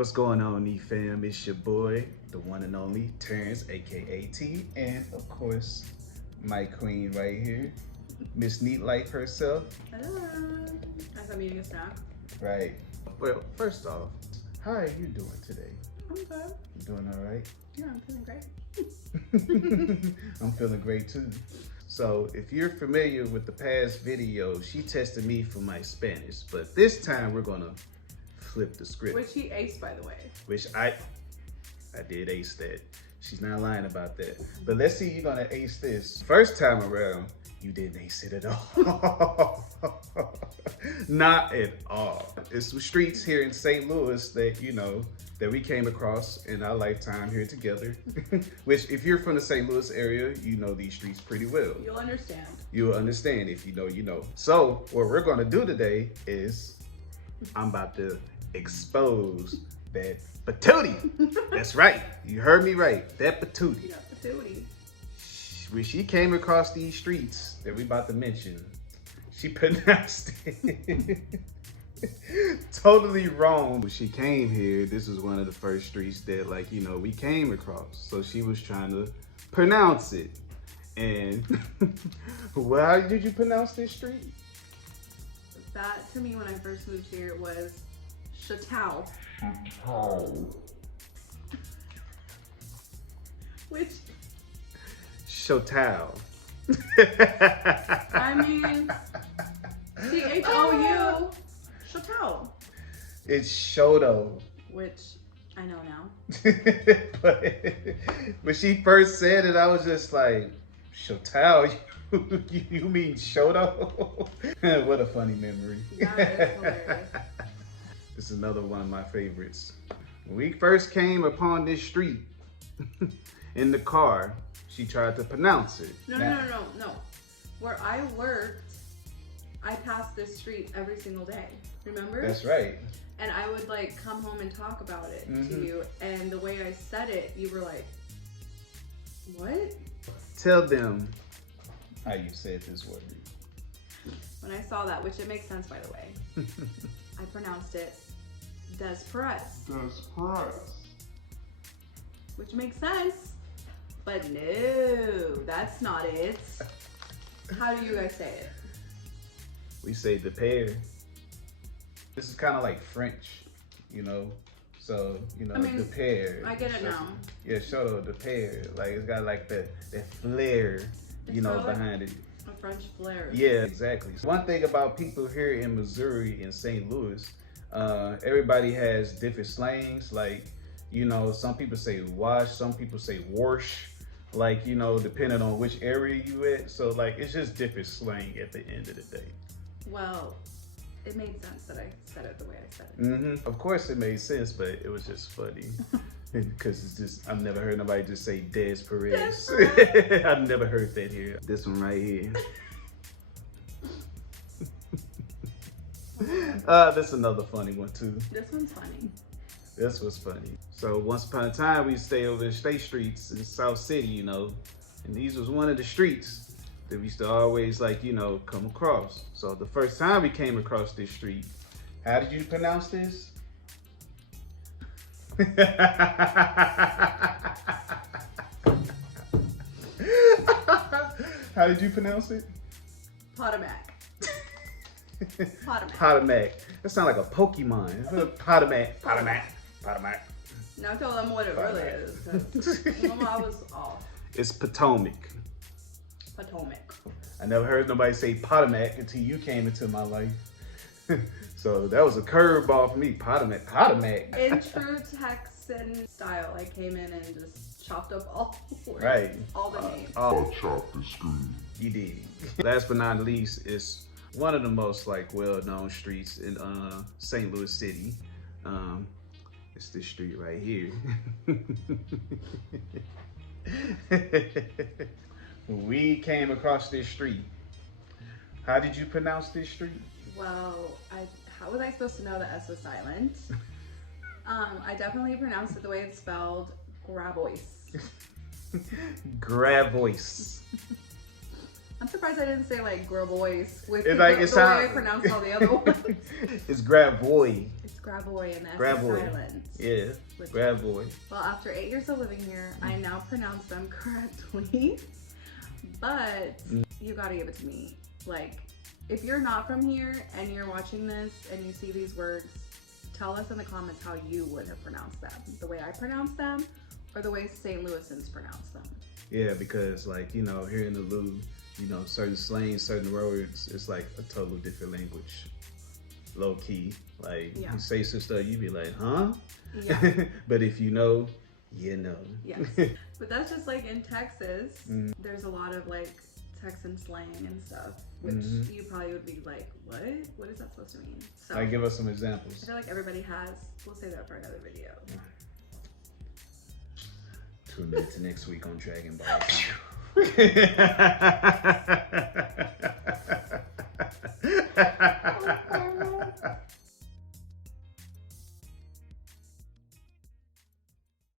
What's going on, fam? It's your boy, the one and only Terrence, aka T, and of course, my queen right here, Miss Neat Life herself. Hello. As I'm eating a snack. Right. Well, first off, how are you doing today? I'm good. You doing all right? Yeah, I'm feeling great. I'm feeling great too. So if you're familiar with the past video, she tested me for my Spanish, but this time we're gonna flip the script. Which he aced, by the way. Which I did ace that. She's not lying about that. But let's see, you're gonna ace this. First time around, you didn't ace it at all. Not at all. It's some streets here in St. Louis that, you know, that we came across in our lifetime here together. Which, if you're from the St. Louis area, you know these streets pretty well. You'll understand. You'll understand. If you know, you know. So, what we're gonna do today is, I'm about to expose that patootie. That's right. You heard me right. That patootie. Yeah, patootie. When she came across these streets that we about to mention, she pronounced it totally wrong. When she came here, this was one of the first streets that, like, you know, we came across. So she was trying to pronounce it. And well, how did you pronounce this street? That, to me, when I first moved here, was Chateau. Which, Chateau. I mean, C-H-O-U, Chateau. It's Shoto. Which, I know now. But when she first said it, I was just like, Chateau? You mean Shoto? What a funny memory. That is hilarious. This is another one of my favorites. When we first came upon this street in the car, she tried to pronounce it. No. Where I worked, I passed this street every single day. Remember? That's right. And I would like come home and talk about it to you, and the way I said it, you were like, what? Tell them how you said this word. When I saw that, which it makes sense, by the way, I pronounced it Des Perez. Which makes sense, but no, that's not it. How do you guys say it? We say the pear. This is kind of like French, you know? So, you know, I mean, the pear. I get it now. Yeah, Shoto, the pear. Like, it's got like that flair, you know, behind it. A French flair. Yeah, exactly. One thing about people here in Missouri and St. Louis, everybody has different slangs. Like, you know, some people say wash, some people say wash. Like, you know, depending on which area you at. So, like, it's just different slang at the end of the day. Well, it made sense that I said it the way I said it. Of course it made sense, but it was just funny. Because it's just, I've never heard nobody just say Des Perez. I've never heard that here. This one right here. That's another funny one too. This one's funny. This was funny. So once upon a time, we stayed over the state streets in South City, you know, and these was one of the streets that we used to always, like, you know, come across. So the first time we came across this street, how did you pronounce this? How did you pronounce it? Potomac. Potomac. Potomac. That sounds like a Pokemon. Potomac. Now tell them what it really is. 'Cause I was off. It's Potomac. Potomac. I never heard nobody say Potomac until you came into my life. So that was a curveball for me. Potomac. In true Texan style, I came in and just chopped up all the words, Right. all the names. All chopped and screwed. You did. Last but not least, it's one of the most, like, well-known streets in St. Louis City. It's this street right here. We came across this street. How did you pronounce this street? Well, how was I supposed to know the S was silent? I definitely pronounced it the way it's spelled, Gravois. Gravois. I'm surprised I didn't say like grabois with It's the, like, the it way I sound- pronounced all the other ones. It's Gravoy. It's grabois and that's Gravois. silent. Yeah, Which- Gravoy. Well, after 8 years of living here, I now pronounce them correctly. But you gotta give it to me. Like, if you're not from here and you're watching this and you see these words, tell us in the comments how you would have pronounced them. The way I pronounce them or the way St. Louisans pronounce them. Yeah, because like, you know, here in the Lou, you know, certain slang, certain words, it's like a total different language. Low key. Like, Yeah. you say some stuff, you be like, huh? Yeah. But if you know, you know. Yes. But that's just like in Texas, there's a lot of like Texan slang and stuff, which you probably would be like, what? What is that supposed to mean? So Like, give us some I examples. feel like everybody has. We'll say that for another video. Tune in to next week on Dragon Ball.